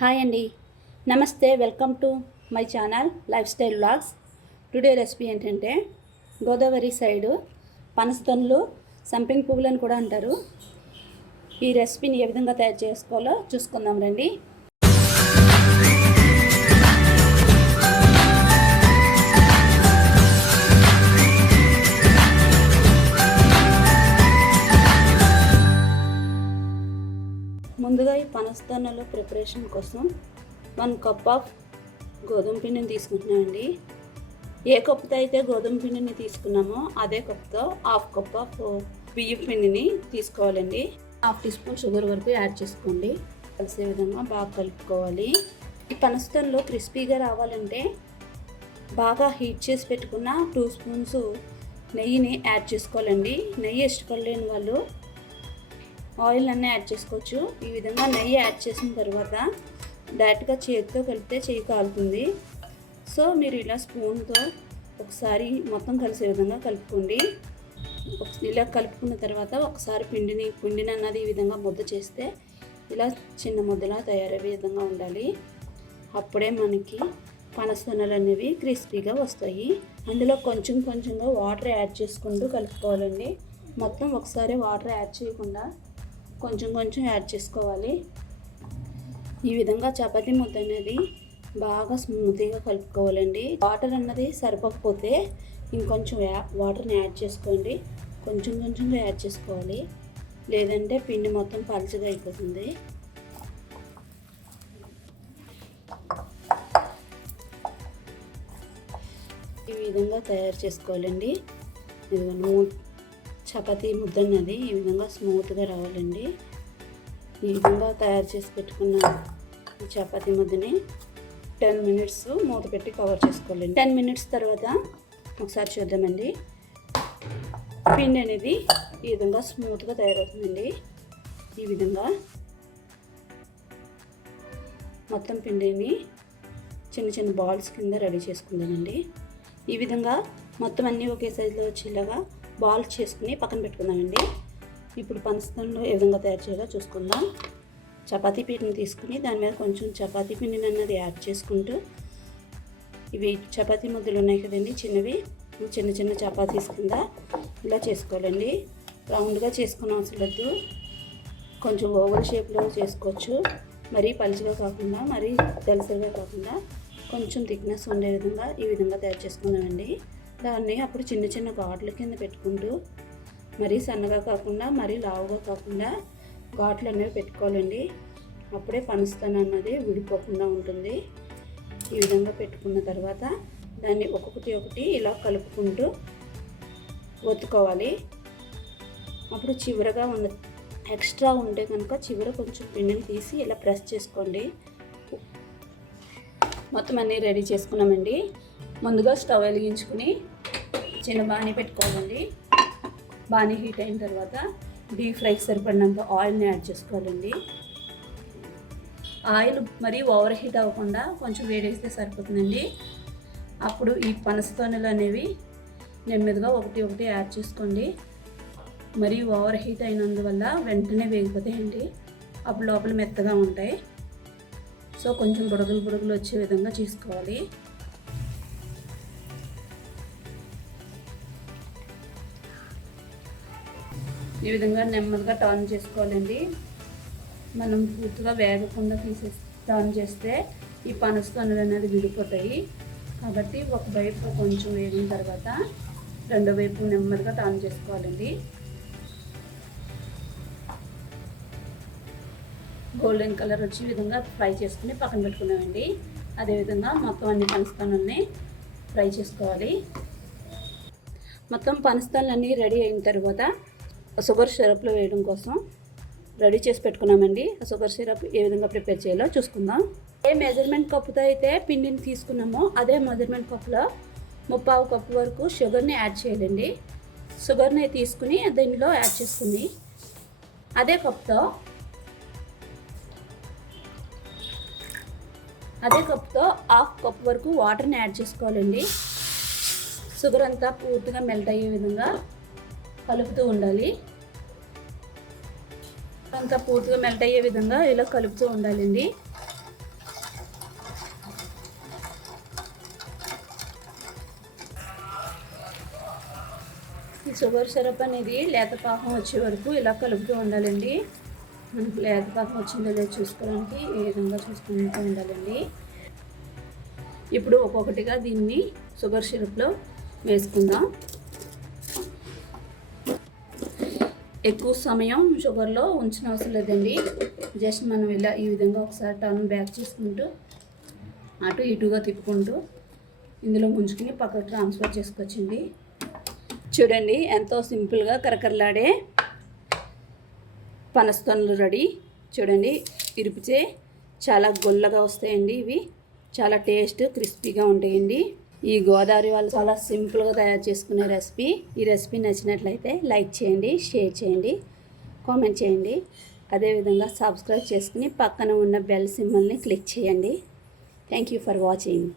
Hi అండి, నమస్తే. Welcome to my channel life style vlogs. Today recipe ఏంటంటే Godavari side పనసతొనలు, సంపింగ్ పువ్వులను కూడా అంటారు. ఈ రెసిపీని ఏ విధంగా తయారు చేసుకోవాలో చూసుకుందాం రండి. ముందుగా ఈ పనసతొనలు ప్రిపరేషన్ కోసం 1 కప్ ఆఫ్ గోధుమ పిండిని తీసుకుంటున్నామండి. ఏ కప్పుతో అయితే గోధుమ పిండిని తీసుకున్నామో అదే కప్తో 1/2 కప్ ఆఫ్ బియ్యం పిండిని తీసుకోవాలండి. 1/2 టీ స్పూన్ షుగర్ వరకు యాడ్ చేసుకోండి. కలిసే విధంగా బాగా కలుపుకోవాలి. ఈ పనసతొనలు క్రిస్పీగా రావాలంటే బాగా హీట్ చేసి పెట్టుకున్న 2 స్పూన్స్ నెయ్యిని యాడ్ చేసుకోవాలండి. నెయ్యి ఇష్టపడలేని వాళ్ళు ఆయిల్ అన్నీ యాడ్ చేసుకోవచ్చు. ఈ విధంగా నెయ్యి యాడ్ చేసిన తర్వాత డైరెక్ట్గా చేతితో కలిపితే చేయి కాలుతుంది. సో మీరు ఇలా స్పూన్తో ఒకసారి మొత్తం కలిసే విధంగా కలుపుకోండి. ఇలా కలుపుకున్న తర్వాత ఒకసారి పిండిని అన్నది ఈ విధంగా ముద్ద చేస్తే ఇలా చిన్న ముద్దలా తయారయ్యే విధంగా ఉండాలి. అప్పుడే మనకి పనసతొనలు అనేవి క్రిస్పీగా వస్తాయి. అందులో కొంచెంగా వాటర్ యాడ్ చేసుకుంటూ కలుపుకోవాలండి. మొత్తం ఒకసారి వాటర్ యాడ్ చేయకుండా కొంచెం యాడ్ చేసుకోవాలి. ఈ విధంగా చపాతీ ముద్ద అనేది బాగా స్మూత్గా కలుపుకోవాలండి. వాటర్ అన్నది సరిపోకపోతే ఇంకొంచెం వాటర్ని యాడ్ చేసుకోండి. కొంచెంగా యాడ్ చేసుకోవాలి, లేదంటే పిండి మొత్తం పలుచగా అయిపోతుంది. ఈ విధంగా తయారు చేసుకోవాలండి. చపాతీ ముద్ద అన్నది ఈ విధంగా స్మూత్గా రావాలండి. ఈ విధంగా తయారు చేసి పెట్టుకున్న ఈ చపాతీ ముద్దని 10 మినిట్స్ మూత పెట్టి కవర్ చేసుకోవాలండి. 10 మినిట్స్ తర్వాత ఒకసారి చూద్దామండి. పిండి అనేది ఈ విధంగా స్మూత్గా తయారవుతుందండి. ఈ విధంగా మొత్తం పిండిని చిన్న బాల్స్ కింద రెడీ చేసుకుందామండి. ఈ విధంగా మొత్తం అన్నీ ఒకే సైజులో వచ్చేలాగా బాల్స్ చేసుకుని పక్కన పెట్టుకుందామండి. ఇప్పుడు పనసతొనలు ఏ విధంగా తయారు చేయాలో చూసుకుందాం. చపాతీ పిండిని తీసుకుని దాని మీద కొంచెం చపాతీ పిండిని అన్నది యాడ్ చేసుకుంటూ, ఇవి చపాతీ ముద్దలు ఉన్నాయి కదండి చిన్నవి, చిన్న చపాతీస్ కింద ఇలా చేసుకోవాలండి. రౌండ్గా చేసుకునే అవసరం లేదు, కొంచెం ఓవల్ షేప్లో చేసుకోవచ్చు. మరీ పలుచగా కాకుండా మరీ దలసరిగా కాకుండా కొంచెం థిక్నెస్ ఉండే విధంగా ఈ విధంగా తయారు చేసుకుందామండి. దాన్ని అప్పుడు చిన్న ఘాట్ల కింద పెట్టుకుంటూ మరీ సన్నగా కాకుండా మరీ లావుగా కాకుండా ఘాట్లు అనేవి పెట్టుకోవాలండి. అప్పుడే పనసతొన అన్నది విడిపోకుండా ఉంటుంది. ఈ విధంగా పెట్టుకున్న తర్వాత దాన్ని ఒక్కొక్కటి ఇలా కలుపుకుంటూ ఒత్తుకోవాలి. అప్పుడు చివరగా ఎక్స్ట్రా ఉంటే కనుక చివర కొంచెం పిండిని తీసి ఇలా ప్రెస్ చేసుకోండి. మొత్తం అన్నీ రెడీ చేసుకున్నామండి. ముందుగా స్టవ్ వెలిగించుకుని చిన్న బాణీ పెట్టుకోవాలండి. బాణీ హీట్ అయిన తర్వాత డీప్ ఫ్రైకి సరిపడినంత ఆయిల్ని యాడ్ చేసుకోవాలండి. ఆయిల్ మరీ ఓవర్ హీట్ అవ్వకుండా కొంచెం వేడేస్తే సరిపోతుందండి. అప్పుడు ఈ పనసతొనలు అనేవి నెమ్మదిగా ఒకటి యాడ్ చేసుకోండి. మరీ ఓవర్ హీట్ అయినందువల్ల వెంటనే వేగిపోతాయండి. అప్పుడు లోపల మెత్తగా ఉంటాయి. సో కొంచెం బుడగలు వచ్చే విధంగా చేసుకోవాలి. ఈ విధంగా నెమ్మదిగా టర్న్ చేసుకోవాలండి. మనం పూర్తిగా వేగకుండా టర్న్ చేస్తే ఈ పనసతొనలు అనేది విడిపోతాయి. కాబట్టి ఒకవైపు కొంచెం వేగిన తర్వాత రెండో వైపు నెమ్మదిగా టర్న్ చేసుకోవాలండి. గోల్డెన్ కలర్ వచ్చే విధంగా ఫ్రై చేసుకుని పక్కన పెట్టుకున్నామండి. అదేవిధంగా మొత్తం అన్ని పనసతొనల్ని ఫ్రై చేసుకోవాలి. మొత్తం పనసతొనలన్నీ రెడీ అయిన తర్వాత షుగర్ సిరప్లో వేయడం కోసం రెడీ చేసి పెట్టుకున్నామండి. ఆ షుగర్ సిరప్ ఏ విధంగా ప్రిపేర్ చేయాలో చూసుకుందాం. ఏ మెజర్మెంట్ కప్పుతో అయితే పిండిని తీసుకున్నామో అదే మెజర్మెంట్ కప్పులో 3/4 కప్పు వరకు షుగర్ని యాడ్ చేయాలండి. షుగర్ని తీసుకుని దీనిలో యాడ్ చేసుకుని అదే కప్తో 1/2 కప్ వరకు వాటర్ని యాడ్ చేసుకోవాలండి. షుగర్ అంతా పూర్తిగా మెల్ట్ అయ్యే విధంగా కలుపుతూ ఉండాలి. అంతా పూర్తిగా మెల్ట్ అయ్యే విధంగా ఇలా కలుపుతూ ఉండాలండి. ఈ షుగర్ సిరప్ అనేది లేత పాకం వచ్చే వరకు ఇలా కలుపుతూ ఉండాలండి. మనకు లేత పాకం వచ్చిందో లేదో చూసుకోవడానికి ఈ విధంగా చూసుకుంటూ ఉండాలండి. ఇప్పుడు ఒక్కొక్కటిగా దీన్ని షుగర్ సిరప్లో వేసుకుందాం. ఎక్కువ సమయం షుగర్లో ఉంచిన అవసరం లేదండి. జస్ట్ మనం ఇలా ఈ విధంగా ఒకసారి టర్న్ బ్యాక్ చేసుకుంటూ అటు ఇటుగా తిప్పుకుంటూ ఇందులో ముంచుకుని పక్కకు ట్రాన్స్ఫర్ చేసుకోవచ్చండి. చూడండి ఎంతో సింపుల్గా కరకరలాడే పనస్తోనలు రెడీ. చూడండి ఇరిపితే చాలా గొల్లగా వస్తాయండి. ఇవి చాలా టేస్ట్ క్రిస్పీగా ఉంటాయండి. ఈ గోదావరి వాళ్ళు చాలా సింపుల్గా తయారు చేసుకునే రెసిపీ. ఈ రెసిపీ నచ్చినట్లయితే లైక్ చేయండి, షేర్ చేయండి, కామెంట్ చేయండి. అదేవిధంగా సబ్స్క్రైబ్ చేసుకుని పక్కన ఉన్న బెల్ సింబల్ని క్లిక్ చేయండి. Thank you for watching.